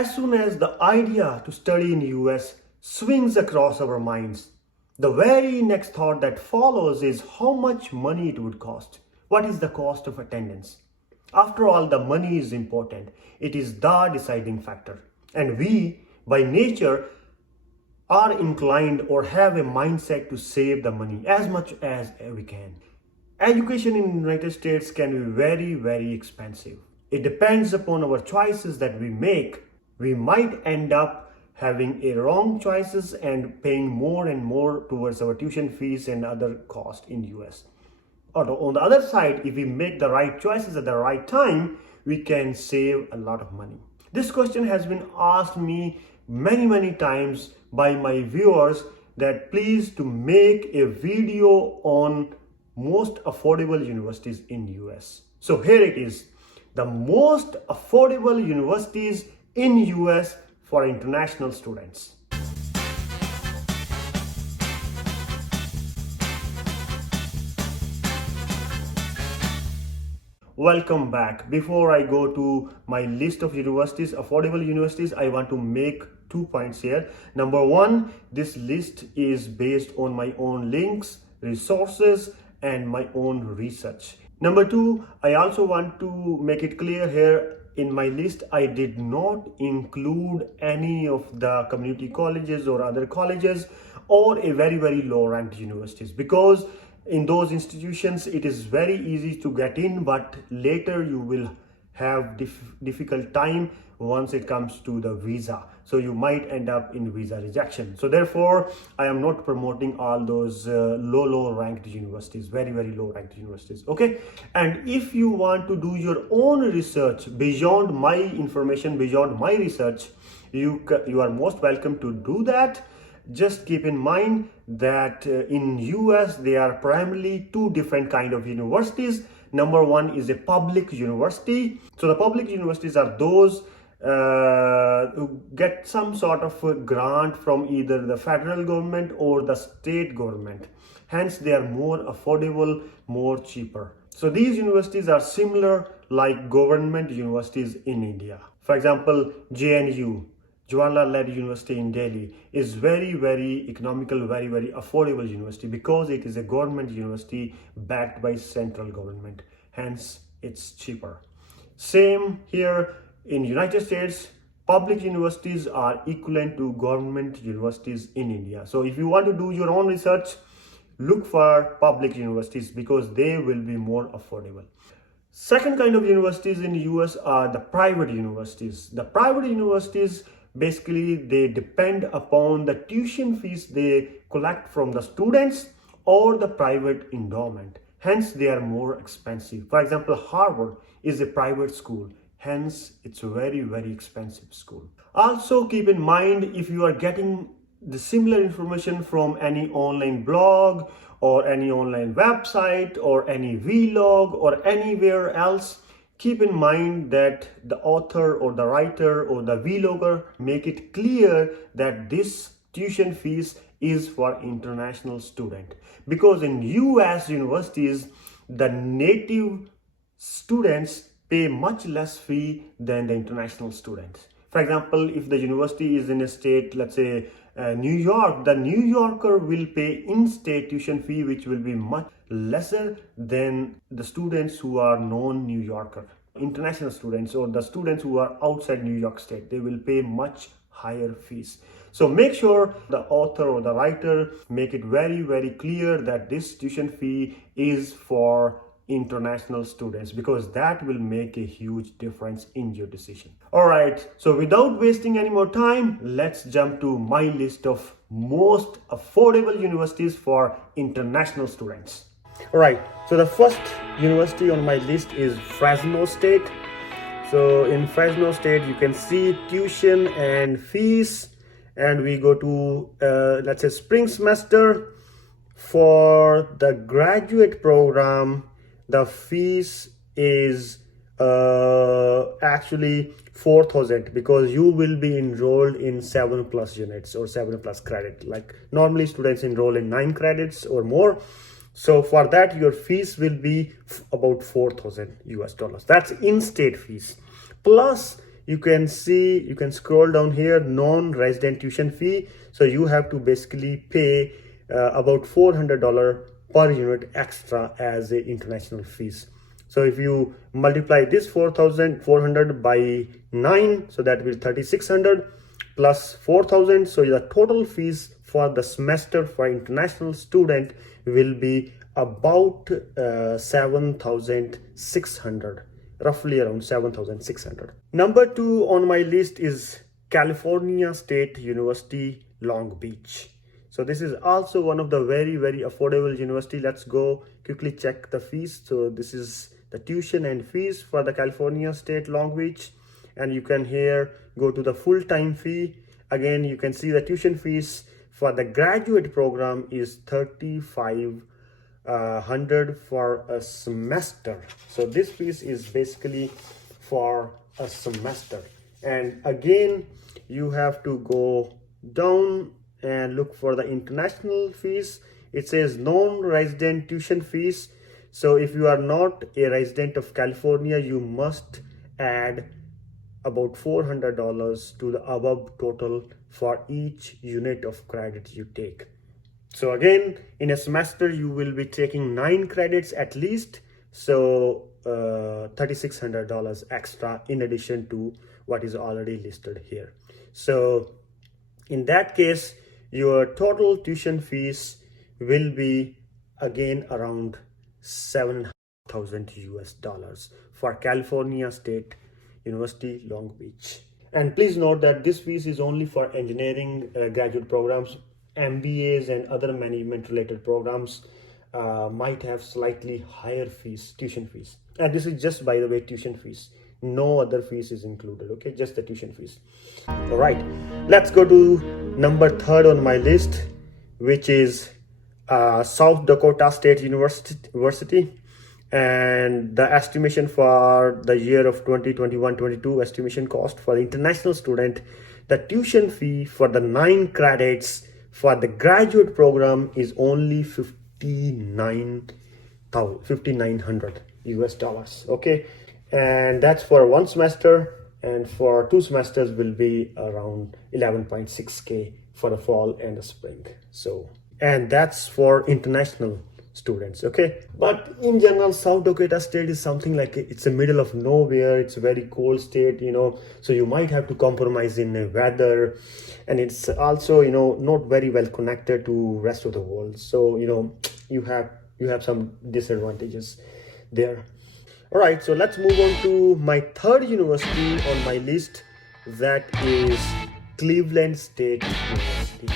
As soon as the idea to study in US swings across our minds, the very next thought that follows is how much money it would cost. What is the cost of attendance? After all, the money is important. It is the deciding factor. And we, by nature, are inclined or have a mindset to save the money as much as we can. Education in the United States can be very, very expensive. It depends upon our choices that we make. We might end up having a wrong choices and paying more and more towards our tuition fees and other costs in US. Or on the other side, if we make the right choices at the right time, we can save a lot of money. This question has been asked me many times by my viewers that please to make a video on most affordable universities in US. So here it is, the most affordable universities in US for international students. Welcome back. Before I go to my list of universities, affordable universities, I want to make 2 points here. Number one, this list is based on my own links, resources, and my own research. Number two, I also want to make it clear here, in my list, I did not include any of the community colleges or other colleges or a very low ranked universities, because in those institutions it is very easy to get in, but later you will have difficult time once it comes to the visa. So you might end up in visa rejection. So therefore, I am not promoting all those low ranked universities, very low ranked universities. Okay. And if you want to do your own research beyond my information, beyond my research, you are most welcome to do that. Just keep in mind that in US, there are primarily two different kind of universities. Number one is a public university. So the public universities are those who get some sort of a grant from either the federal government or the state government. Hence, they are more affordable, more cheaper. So these universities are similar like government universities in India. For example, JNU, Jawaharlal University in Delhi, is very economical, very affordable university because it is a government university backed by central government. Hence, it's cheaper. Same here in United States, public universities are equivalent to government universities in India. So if you want to do your own research, look for public universities because they will be more affordable. Second kind of universities in the US are the private universities. The private universities, basically, they depend upon the tuition fees they collect from the students or the private endowment. Hence, they are more expensive. For example, Harvard is a private school. Hence, it's a very expensive school. Also, keep in mind, if you are getting the similar information from any online blog or any online website or any vlog or anywhere else, keep in mind that the author or the writer or the vlogger make it clear that this tuition fees is for international student. Because in US universities, the native students pay much less fee than the international students. For example, if the university is in a state, let's say New York, the New Yorker will pay in-state tuition fee, which will be much lesser than the students who are non-New Yorker. International students or the students who are outside New York State, they will pay much higher fees. So make sure the author or the writer make it very clear that this tuition fee is for international students, because that will make a huge difference in your decision. All right, so without wasting any more time, let's jump to my list of most affordable universities for international students. All right, so the first university on my list is Fresno State. So in Fresno State, you can see tuition and fees, and we go to let's say spring semester. For the graduate program, the fees is actually 4,000 because you will be enrolled in 7+ units or 7+ credit. Like normally students enroll in 9 credits or more. So for that, your fees will be about $4,000 US. That's in-state fees. Plus you can see, you can scroll down here, non-resident tuition fee. So you have to basically pay about $400 per unit extra as a international fees. So if you multiply this 4,400 by 9, so that will 3,600 plus 4,000. So the total fees for the semester for international student will be about 7,600, roughly around 7,600. Number 2 on my list is California State University, Long Beach. So this is also one of the very affordable university. Let's go quickly check the fees. So this is the tuition and fees for the California State Long Beach, and you can here go to the full-time fee. Again, you can see the tuition fees for the graduate program is $3,500 for a semester. So this fees is basically for a semester. And again, you have to go down and look for the international fees. It says non-resident tuition fees. So if you are not a resident of California, you must add about $400 to the above total for each unit of credit you take. So again, in a semester you will be taking 9 credits at least, so $3,600 extra in addition to what is already listed here. So in that case, your total tuition fees will be again around $7,000 for California State University, Long Beach. And please note that this fees is only for engineering graduate programs. MBAs and other management related programs might have slightly higher fees, tuition fees. And this is just, by the way, tuition fees. No other fees is included, okay? Just the tuition fees. All right, let's go to number 3 on my list, which is South Dakota State University. And the estimation for the year of 2021-22 estimation cost for the international student, the tuition fee for the 9 credits for the graduate program is only $5,900 okay, and that's for 1 semester, and for 2 semesters will be around 11.6K for the fall and the spring. So, and that's for international students, okay? But in general, South Dakota State is something like it's a middle of nowhere. It's a very cold state, you know, so you might have to compromise in the weather, and it's also, you know, not very well connected to rest of the world. So, you know, you have some disadvantages there. All right, so let's move on to my 3rd university on my list, that is Cleveland State University.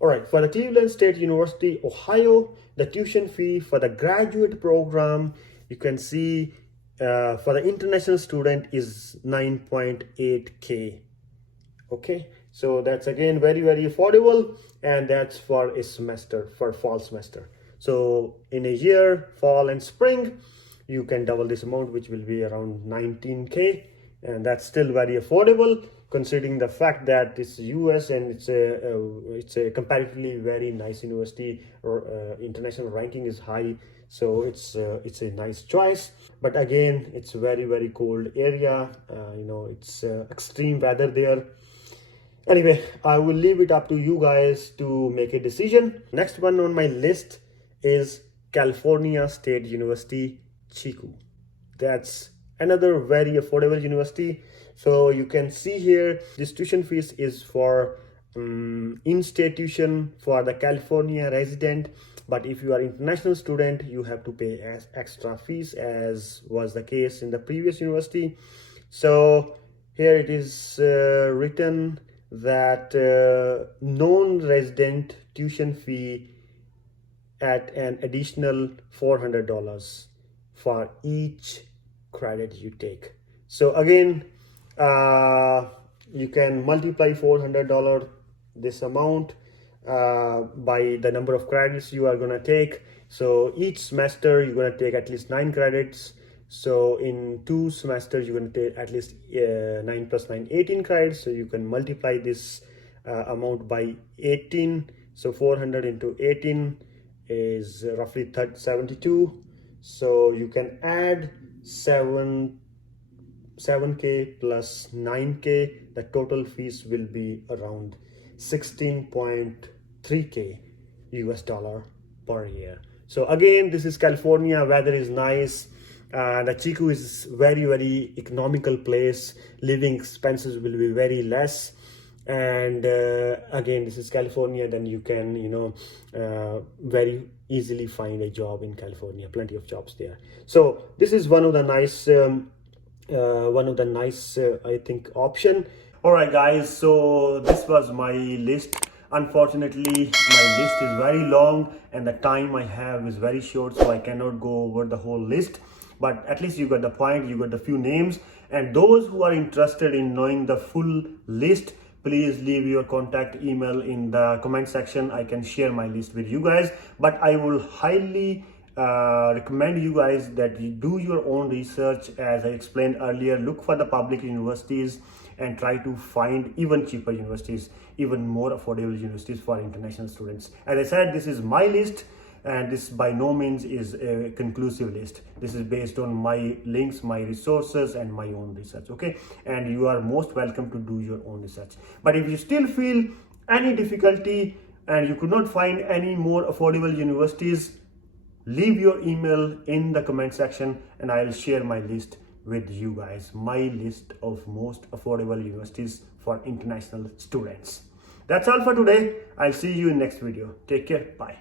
All right, for the Cleveland State University, Ohio, the tuition fee for the graduate program, you can see for the international student is 9.8K. Okay, so that's again very affordable, and that's for a semester, for fall semester. So in a year, fall and spring, you can double this amount, which will be around 19K, and that's still very affordable considering the fact that it's US and it's a comparatively very nice university, or international ranking is high, so it's a nice choice. But again, it's a very cold area, you know, it's extreme weather there. Anyway, I will leave it up to you guys to make a decision. Next one on my list is California State University, Chico. That's another very affordable university. So you can see here, this tuition fees is for in-state tuition for the California resident, but if you are international student, you have to pay extra fees, as was the case in the previous university. So here it is written that non-resident tuition fee at an additional $400 for each credit you take. So again, you can multiply $400 this amount by the number of credits you are going to take. So each semester you're going to take at least 9 credits. So in 2 semesters you're going to take at least 9 plus 9, 18 credits. So you can multiply this amount by 18. So 400 into 18 is roughly 72. So you can add 7k plus 9k. The total fees will be around 16.3k US dollar per year. So again, this is California. Weather is nice. The Chico is very economical place. Living expenses will be very less. And again, this is California. Then you can very easily find a job in California. Plenty of jobs there. So this is one of the nice I think option. All right guys, so this was my list. Unfortunately, my list is very long and the time I have is very short, so I cannot go over the whole list, but at least you got the point, you got the few names. And those who are interested in knowing the full list, please leave your contact email in the comment section. I can share my list with you guys, but I will highly recommend you guys that you do your own research. As I explained earlier, look for the public universities and try to find even cheaper universities, even more affordable universities for international students. As I said, this is my list, and this by no means is a conclusive list. This is based on my links, my resources, and my own research. Okay, and you are most welcome to do your own research. But if you still feel any difficulty and you could not find any more affordable universities, leave your email in the comment section and I'll share my list with you guys, my list of most affordable universities for international students. That's all for today. I'll see you in next video. Take care. Bye.